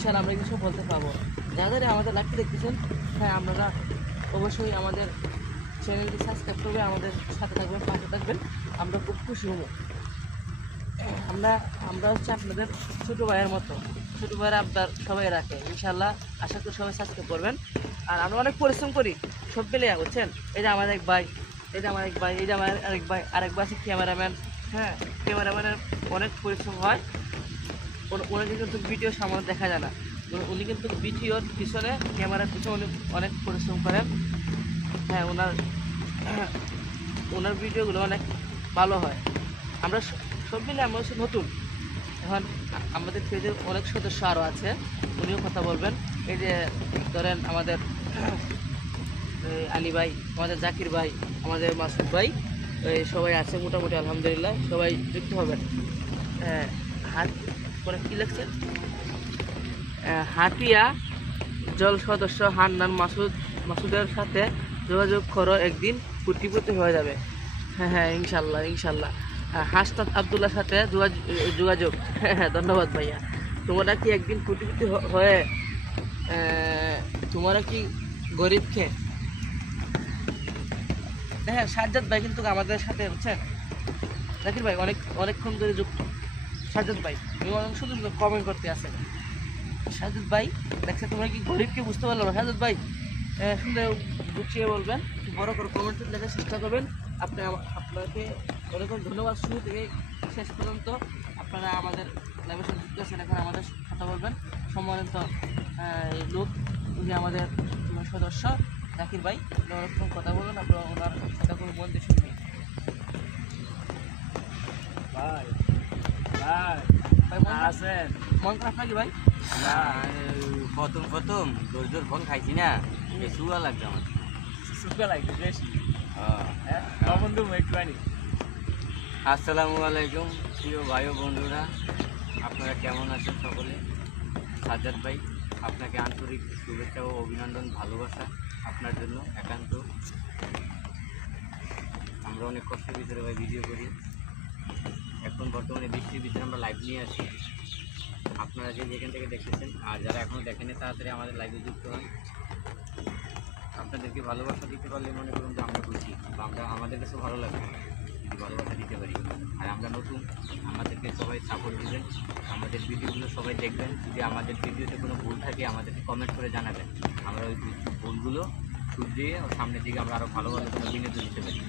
ইনশাআল্লাহ আমরা কিছু বলতে পারবো। যারা আমাদের লাইভটি দেখতেছেন, হ্যাঁ আপনারা অবশ্যই আমাদের চ্যানেলটি সাবস্ক্রাইব করবে, আমাদের সাথে থাকবেন, পাশে থাকবেন, আমরা খুব খুশি হব। আমরা আমরা হচ্ছে আপনাদের ছোটো ভাইয়ের মতো, ছোটো ভাইয়ের আবদার সবাই রাখে। ইনশাআল্লাহ আশা করি সবাই সাবস্ক্রাইব করবেন। আর আমরা অনেক পরিশ্রম করি সব মিলে, বুঝছেন। এই যে আমার এক ভাই, এই যে আমার এক ভাই, এই যে আমার আরেক ভাই আছে ক্যামেরাম্যান। হ্যাঁ, ক্যামেরাম্যানের অনেক পরিশ্রম হয়। ওনাকে কিন্তু ভিডিও সামনে দেখা যায় না, উনি কিন্তু ভিডিওর পিছনে, ক্যামেরার পিছনে উনি অনেক পরিশ্রম করেন। হ্যাঁ, ওনার ভিডিওগুলো অনেক ভালো হয়। আমরা সব মিলে আমরা হচ্ছে নতুন। এখন আমাদের পেজের অনেক সদস্য আরও আছে, উনিও কথা বলবেন। এই যে ধরেন আমাদের আলী ভাই, আমাদের জাকির ভাই, আমাদের মাসুদ ভাই, সবাই আছে মোটামুটি, আলহামদুলিল্লাহ সবাই যুক্ত হবেন। হাত পরে কী লাগছে, হাতিয়া জল সদস্য হান্নান মাসুদের সাথে যোগাযোগ করো, একদিন কোটিপতি হয়ে যাবে। হ্যাঁ হ্যাঁ, ইনশাল্লাহ ইনশাল্লাহ। হাসনাত আবদুল্লার সাথে যোগাযোগ। হ্যাঁ, ধন্যবাদ ভাইয়া। তোমরা কি একদিন কোটিপতি হয়ে তোমরা কি গরিব খেয়ে। হ্যাঁ, সাজ্জাদ ভাই কিন্তু আমাদের সাথে, বুঝছেন। জাকির ভাই অনেকক্ষণ ধরে যুক্ত। সাজ্জাদ ভাই শুধু কমেন্ট করতে আসে। সাজ্জাদ ভাই দেখছে, তোমরা কি গরিবকে বুঝতে পারলো না? সাজ্জাদ ভাই শুনলে গুছিয়ে বলবেন, বড় করে কমেন্ট লেখার চেষ্টা করবেন। আপনাকে অনেক ধন্যবাদ। শুরু থেকে শেষ পর্যন্ত আপনারা আমাদের লাইভের সাথে যুক্ত আছেন। এখন আমাদের কথা বলবেন সম্মানিত লোক, উনি আমাদের সদস্য জাকির ভাই। অনেকক্ষণ কথা বলবেন, আপনারা ওনার কথা কোনো মন দিয়ে শুনবেন। ভাই ভাই ভাই আছেন? মন খারাপ নাকি ভাই? না, প্রথম জোর ফোন খাইছি না, সুগা লাগছে আমার। সুগা লাগছে বেশি। হ্যাঁ, বন্ধু একটুখানি। আসসালামু আলাইকুম প্রিয় ভাই ও বন্ধুরা, আপনারা কেমন আছেন সকলে? সাজ্জাদ ভাই, আপনাকে আন্তরিক শুভেচ্ছা ও অভিনন্দন, ভালোবাসা আপনার জন্য একান্ত। আমরা অনেক কষ্টের ভিতরে ভাই ভিডিও করি। এখন বর্তমানে বৃষ্টির ভিতরে আমরা লাইভ নিয়ে আসি। আপনারা যে যেখান থেকে দেখতেছেন, আর যারা এখনও দেখেনি তাড়াতাড়ি আমাদের লাইভে যুক্ত হন। আপনাদেরকে ভালোবাসা দিতে পারলে মনে করুন যে আমরা খুশি, বা আমাদের কাছে ভালো লাগে যদি ভালোবাসা দিতে পারি। আর আমরা নতুন, আমাদেরকে সবাই সাপোর্ট দিবেন, আমাদের ভিডিওগুলো সবাই দেখবেন। যদি আমাদের ভিডিওতে কোনো ভুল থাকে আমাদেরকে কমেন্ট করে জানাবেন, আমরা ওই ভুলগুলো শুধরিয়ে সামনের দিকে আমরা আরও ভালো ভালো কোনো বিনোদন দিতে পারি।